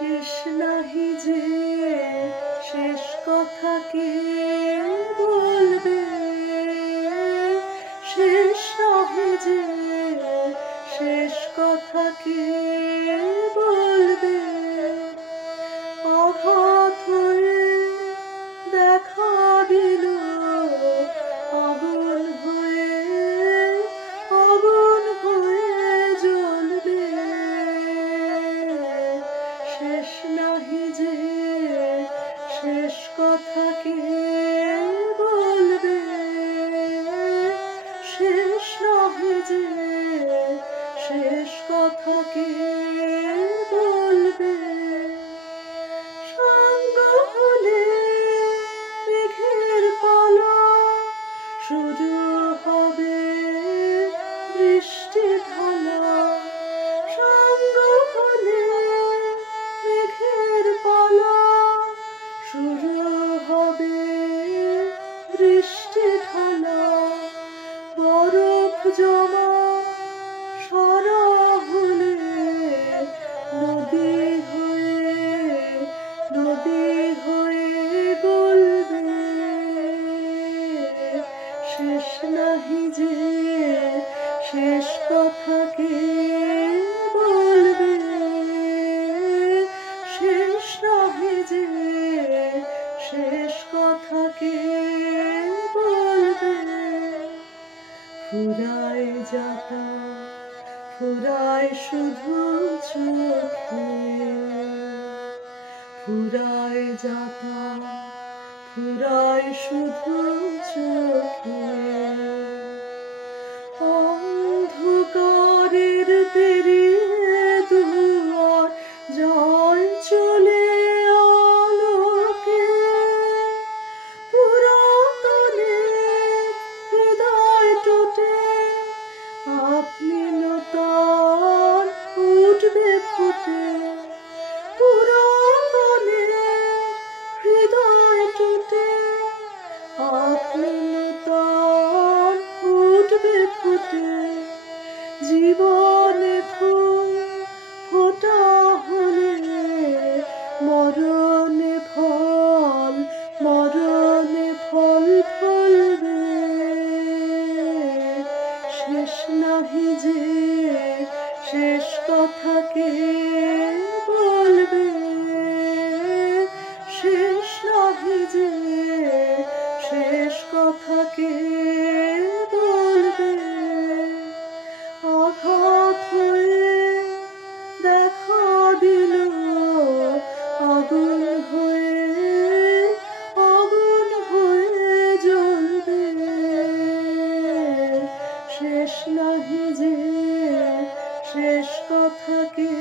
শেষ নাহি যে শেষ কথা কে বলবে, শেষ নাহি যে শেষ কথা কে বলবে। আঘাত হয়ে দেখা দিল আগুন হয়ে, আগুন হয়ে জ্বলবে। শেষ নাহি যে শেষ কথা কে বলবে, শেষ নাহি যে শেষ কথা কে বলবে। সাঙ্গ হলে মেঘের পালা, শুরু হবে বৃষ্টি ঢালা। সাঙ্গ হলে মেঘের পালা, শুরু হবে বৃষ্টি ঢালা। বরফ জমা সারা হলে নদী হয়ে, নদী হয়ে গলবে। শেষ নাহি যে শেষ কথা কে বলবে, শেষ নাহি যে শেষ কথা কে বলবে। ফুরায় যাতা ফুরায় শুধু চোখে, ফুরায় যাতা ফুরায় শুধু চোখে। অন্ধকারের পেরিয়ে দুয়ার জল চলে আলোকে। পুরাতনে হৃদয় টুটে আপনি নূতন উঠবে ফুটে। পুরাতনে হৃদয় টুটে আপনি নূতন উঠবে ফুটে। জীবনে ফুল ফোটা হলে মরণে ফল, মরণে ফল ফলবে। শেষ নাহি যে শেষ কথা কে বলবে, শেষ নাহি যে শেষ কথা কে বলবে। আঘাত হয়ে দেখা দিল আগুন হয়ে, আগুন হয়ে জ্বলবে। শেষ নাহি যে শেষ কথা কে